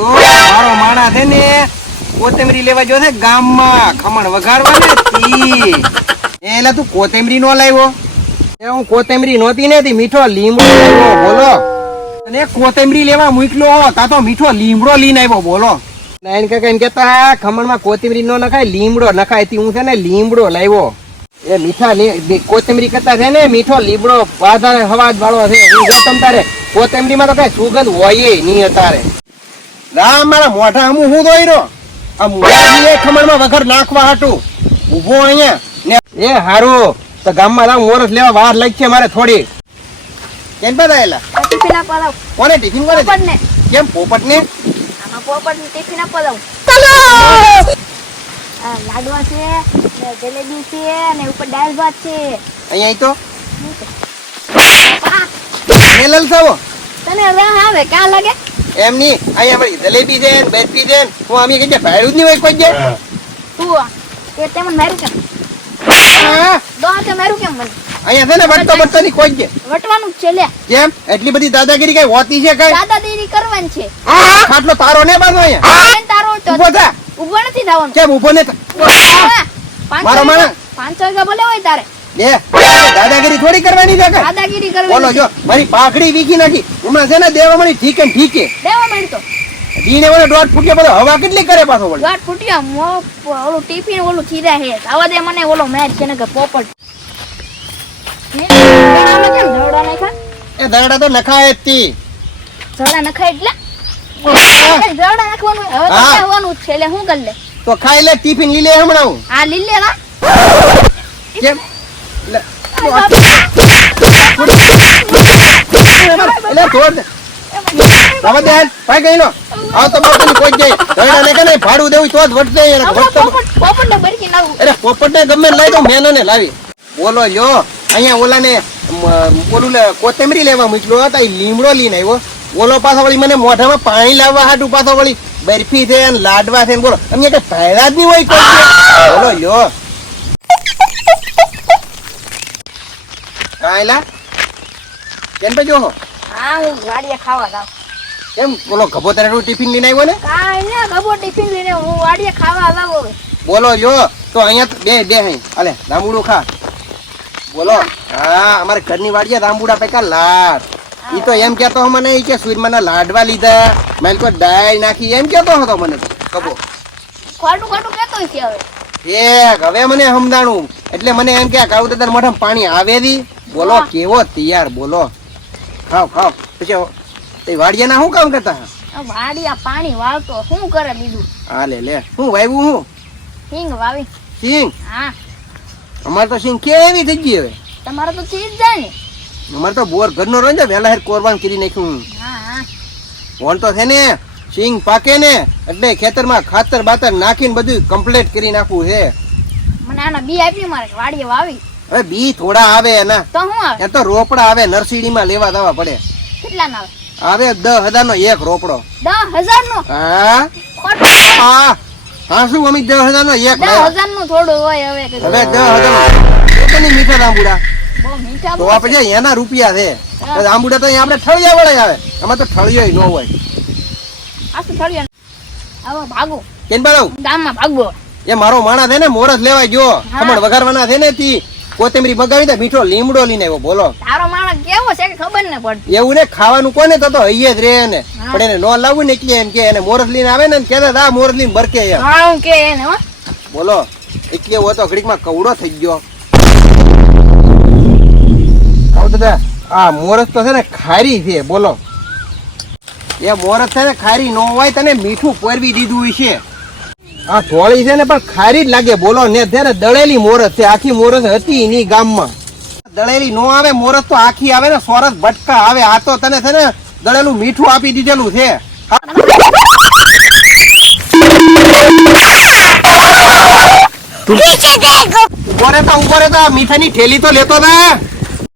જો મારો માણા છે ને કોથમરી લેવા જો છે ગામમાં ખમણ વઘારવા ને તી એટલે તું કોથમરી નો લાવ્યો એ હું કોથમરી નહોતી ને તી મીઠો લીમડો લાવ્યો બોલો અને કોથમરી લેવા મૂકલો તા તો મીઠો લીમડો લઈને આવ્યો બોલો નાઈન કાકા એમ કેતા ખમણમાં કોથમરી નો નખાય લીમડો નખાય તી હું છે ને લીમડો લાવ્યો એ મીઠા કોથમરી કરતા છે ને મીઠો લીમડો વધારે હવાજ વાળો છે હું તમ તારે કોથમરીમાં તો કઈ સુગંધ હોય નહીં અત્યારે રામ મારા મોઢા હું દોઈ રહ્યો આ મોઢા ખમણમાં વઘાર નાખવા હાટું ઉભો અહીંયા ને એ હારું તો ગામમાં રામ મોરસ લેવા વાર લાગશે મારે થોડી કેમ બતાયેલા ટિફિન આપવા દઉં. કોને ટિફિન કોને પોપટને. કેમ પોપટને આમાં પોપટને ટિફિન આપવા દઉં. આ લાડવા છે ને જલેબી છે અને ઉપર દાળ ભાત છે. અહીંયા તો મેલલ સાવો તને રાહ આવે કા લાગે એમ ની અહીંયા આપણી જલેબી છે ને બેસપી છે ને હું આમી કઈ ભાડું જ નહીં હોય કોઈ જે તું કે તે મને માર્યું કેમ દોહાતે માર્યું કેમ મને અહીંયા છે ને વટતો વટતો ની કોઈ જે વટવાનું જ છે લે કેમ એટલી બધી દાદાગીરી કઈ હોતી છે કઈ દાદાગીરી કરવાની છે ખાટલો તારો ને બાંધો અહીંયા બેન તારો તો ઉભો થા ઊભો નથી થવાનું કેમ ઉભો ને મારો માણસ 500 વાગ્યા બોલે હોય તારે લે દાદાગીરી થોડી કરવાની છે કઈ દાદાગીરી બોલો કરવાની જો મારી પાઘડી વીખી નાખી હમણાં છે ને દેવા મળી ઠીકે ને ઠીકે દેવા માંડતો દીને મને દોઢ ફૂટ્યો બધો હવા કેટલી કરે પાછો વળી ગાટ ફૂટ્યા મો ઓલું ટિફિન ઓલું થીરા હે આવા દે મને ઓલો મેચ છે ને કે પોપટ ને આમાં કેમ ધોડા નાખા એ દરડા તો નખાય જ તી ધોડા નખાય એટલે ધોડા નાખવાનું હવે તો હા. કહેવાનું જ છે એટલે હું કરી લે તો ખાઈ લે ટિફિન લઈ લે હમણાં હું આ લીલે ના કેમ લે એટલે છોડ દે હવે દે ભાઈ ગઈ લો આવ તો પોપટ કોઈ જાય દરડા ને કને ભાડું દેવું તો જ વટશે એને વટતો પોપટ ને બરકી નાવું અરે પોપટ ને ગમે લઈ તો મેનો ને લાવી બોલો લ્યો અહીંયા ઓલા ને ઓલું કોથમરી લેવા મૂક્યો હતા એ લીમડો લઈને આવ્યો ઓલો પાછો વળી મને મોઢામાં પાણી લાવવા હાટું પાછો વળી બરફી છે ને લાડવા છે ને બોલો અમે કઈ ફાયદા જ નહીં હોય કોઈ બોલો લ્યો કાયલા કેમ તો જોહો હા હું વાડીએ ખાવા જાવ કેમ બોલો ગભો તારે ટિફિન લઈને આવ્યો ને કાઈ ને ગબો ટિફિન લઈને હું વાડીએ ખાવા જાવ હવે બોલો લ્યો તો અહીંયા બે બે હઈ અલે રામુડું ખા બોલો હા અમારે ઘરની વાડીએ રામબુડા પેકા લાડ ઈ તો એમ કેતો મને ઈ કે સૂર્યમાના લાડવા લીધા મેલ કો ડાળ નાખી એમ કેતો હતો મને તો કબો ખોટું ખોટું કેતો છે હવે હવે મને સમજાણું એટલે મને એમ કે કાઉ દાદા મોઢામાં પાણી આવે દી બોલો કેવો તૈયાર બોલો ખાવ ખાવ પછી એ વાડિયાના શું કામ કરતા વાડિયા પાણી વાળતો શું કરે બીજું હા લે લે હું વાવ્યું હું સિંગ વાવી સિંગ હા અમારે તો સિંગ કેવી થઈ ગઈ હવે તમારે તો ચીજ જાય ને અમારે તો બોર ઘરનો રંજ વહેલા હેર કોરબાન કરી નાખ્યું હા હા વોલ તો છે ને સિંગ પાકે ને એટલે ખેતરમાં ખાતર બાતર નાખીને બધું કમ્પ્લીટ કરી નાખવું છે મને આના બી આપી મારે વાડીએ વાવી હવે બી થોડા આવે એના તો શું આવે એ તો રોપડા આવે નર્સરીમાં લેવા દવા પડે કેટલા ના આવે આવે 10,000 નો એક રોપડો 10,000 નો હા ખોટું હા હા શું અમે 10,000 નો એક 10,000 નું થોડું હોય હવે કે હવે 10,000 નો મીઠા આંબુડા બહુ મીઠા તો આપણે એના રૂપિયા છે આંબુડા તો અહીંયા આપણે ઠળિયા વળે આવે આમાં તો ઠળિયો ન હોય આ શું થળિયો હવે ભાગો કેમ બાળો ગામમાં ભાગો એ મારો માણા છે ને મોરસ લેવા ગયો ખમણ વઘારવાના છે ને તી કોથમરી મગાવી દે મીઠો લીમડો લઈને આવ્યો બોલો તારો માણસ કેવો છે કે ખબર ન પડતી એવું ને ખાવાનું કોને તો હૈયે જ રે ને પણ એને નો લાવવું ને એટલે એમ કે એને મોરસ લઈને આવે ને કેતા આ મોરસ લઈને બરકે એમ હા હું કે એને હો બોલો એટલે એવો તો ઘડીકમાં કવડો થઈ ગયો દાદા આ મોરસ તો છે ને ખારી છે બોલો એ મોરસ છે ને ખારી નો હોય તને મીઠું પોરવી દીધું છે આ ધોળી છે ને પણ ખારી જ લાગે બોલો ને ત્યારે દળેલી મોરસ છે આખી મોરસ હતી ની ગામમાં દળેલી નો આવે મોરસ તો આખી આવે ને સોરસ ભટકા આવે આ તો તને છે ને દળેલું મીઠું આપી દીધેલું છે ઉભો રહેતા મીઠાની ઠેલી તો લેતો તા